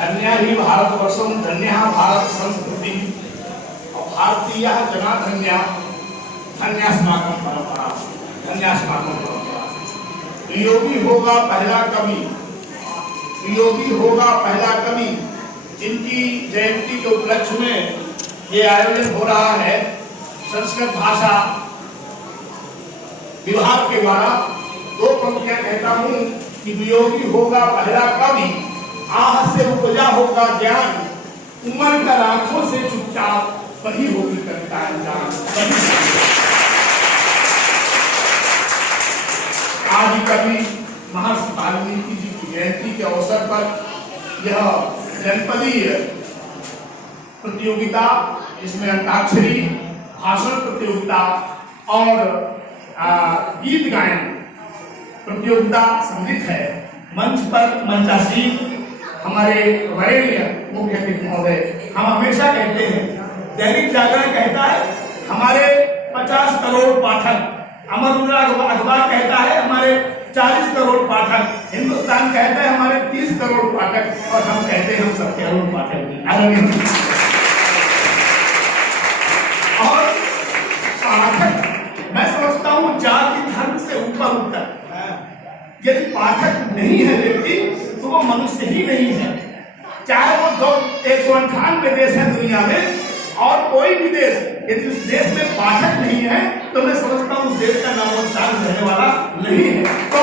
धन्या ही भारतवर्षं धन्या भारत संस्कृति और भारतीय जना धन्या धन्यास्माकं परंपरा धन्यास्माकं परंपरा। योगी होगा पहला कवि, योगी होगा पहला कवि जिनकी जयंती के उपलक्ष्य में ये आयोजन हो रहा है संस्कृत भाषा विभाग के द्वारा। दो पंक्तियां कहता हूँ कि वियोगी होगा पहला कवि, आह से उपजा होगा ज्ञान, उमर का आंखों से चुपचाप वही होगी कविता अनजान। आज कवि महर्षि वाल्मीकि जी की जयंती के अवसर पर यह जनपदीय प्रतियोगिता, इसमें अंताक्षरी, भाषण प्रतियोगिता और गीत गायन प्रतियोगिता सम्मिलित है। मंच पर मंचासीन हमारे वरेण्य मुख्य अतिथि महोदय, हम हमेशा कहते हैं, दैनिक जागरण कहता है हमारे 50 करोड़ पाठक, अमर उजाला अखबार कहता है हमारे 40 करोड़ पाठक, हिंदुस्तान कहता है हमारे 30 करोड़ पाठक, और हम कहते हैं हम 70 करोड़ पाठक। और पाठक मैं समझता हूँ जाति धर्म से ऊपर उठकर, यदि पाठक नहीं है व्यक्ति तो वो मनुष्य ही नहीं है। चाहे वो 198 देश है दुनिया में और कोई भी देश, यदि उस देश में पाठक नहीं है तो मैं समझता हूँ उस देश का नाम शान रहने वाला नहीं है। तो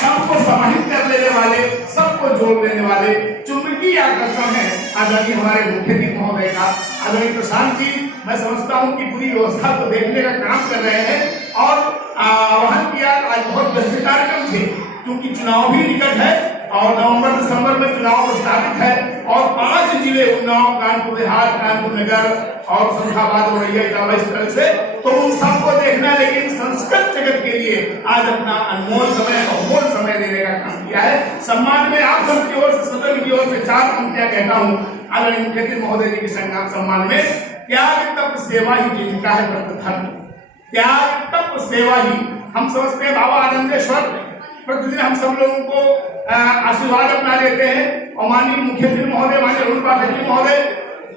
सबको समाहित कर लेने वाले, सबको जोड़ लेने वाले चुंबकीय आकर्षण है आदरणीय हमारे मुख्य अतिथि महोदय का, आदरणीय प्रशांत जी। मैं समझता हूँ कि पूरी व्यवस्था को देखने का काम कर रहे हैं और वहाँ किया आज बहुत व्यस्त कार्यक्रम थे, क्योंकि चुनाव भी निकट है और नवंबर दिसंबर में चुनाव प्रस्तावित है और 5 जिले उन्नाव, कानपुर देहात, कानपुर नगर और फरुखाबाद और इटावा इस तरह से, तो उन सबको देखना। लेकिन संस्कृत जगत के लिए आज अपना अनमोल समय, बहुमोल समय देने का काम किया है। सम्मान में आप सबकी ओर से, सदन की ओर से 4 पंक्तियां कहता हूँ आदरणीय मुख्य अतिथि महोदय जी के सम्मान में। त्याग तप सेवा ही जीविका है व्रत धर्म, त्याग तप सेवा ही। हम समझते हैं बाबा आनंदेश्वर प्रतिदिन हम सब लोगों को आशीर्वाद अपना देते हैं और माननीय मुख्यमंत्री महोदय, माननीय अरुण पाठक जी महोदय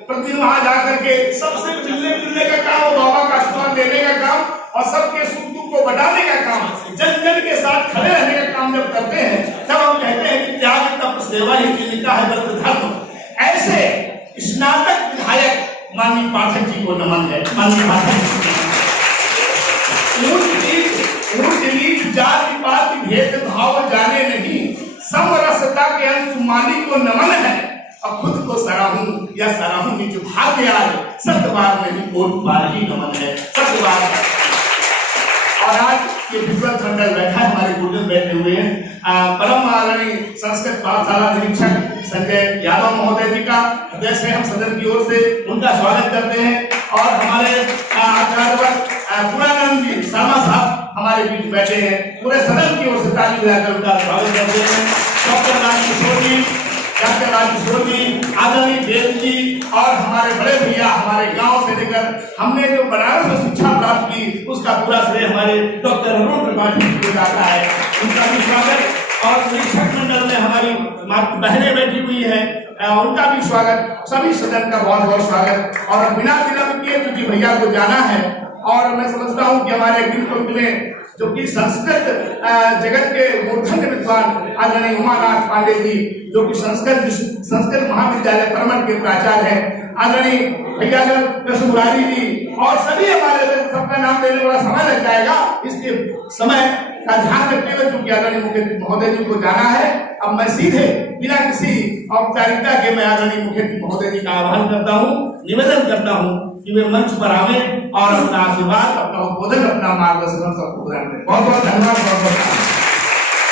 प्रतिदिन वहां जाकर के सबसे मिलने का काम और बाबा का आशीर्वाद देने का काम और सबके सुख दुख को बढ़ाने का काम, जन जन के साथ खड़े रहने का काम जब करते हैं तब हम कहते हैं कि त्याग तप सेवा ही जीविका है व्रत धर्म। ऐसे स्नातक विधायक माननीय पाठक जी को नमन है। माननीय पाठक जी ऊंच नीच जाति पाति भेदभाव जाने नहीं, समरसता के अंशुमानी को नमन है। और खुद को सराहूं या सराहूं निज भाग्य आज, सतबार नहीं कोट बार ही नमन है, सतबार। और आज ये विद्वत मंडल बैठा है, हमारे गुरुजन बैठे हुए हैं। परम आदरणीय संस्कृत पाठशाला निरीक्षक संजय यादव महोदय जी का हृदय से हम सदन की ओर से उनका स्वागत करते हैं। और हमारे आचार्य पूर्णानंद जी शर्मा साहब हमारे बीच बैठे हैं, पूरे सदन की ओर से ताली बजाकर उनका स्वागत करते हैं। डॉक्टर राजकिशोर जी, आदरणीय देव जी और हमारे बड़े भैया, हमारे गांव से लेकर हमने जो बनारस में शिक्षा प्राप्त की उसका पूरा श्रेय हमारे डॉक्टर अरुण त्रिपाठी जी को जाता है, उनका भी स्वागत। और निरीक्षक मंडल में हमारी बहनें बैठी हुई है, उनका भी स्वागत। सभी सदन का बहुत बहुत स्वागत। और बिना विलंब किए क्योंकि भैया को जाना है, और मैं समझता हूँ कि हमारे अग्रिम पंक्ति में जो कि संस्कृत जगत के मूर्धन्य विद्वान आदरणीय उमानाथ पांडे जी, जो कि संस्कृत महाविद्यालय परमठ के प्राचार्य हैं, आदरणीय भैया कृष्ण मुरारी जी और सभी हमारे, सबका नाम लेने वाला समय लग जाएगा, इसके समय का ध्यान रखते हुए क्योंकि आदरणीय मुख्य अतिथि महोदय जी को जाना है। अब मैं सीधे बिना किसी औपचारिकता के मैं आदरणीय मुख्य अतिथि महोदय जी का आह्वान करता हूँ, निवेदन करता हूँ कि वे मंच पर आवे और अपना आशीर्वाद, अपना उद्बोधन, अपना मार्गदर्शन सबको प्रदान करें। बहुत बहुत धन्यवाद, बहुत बहुत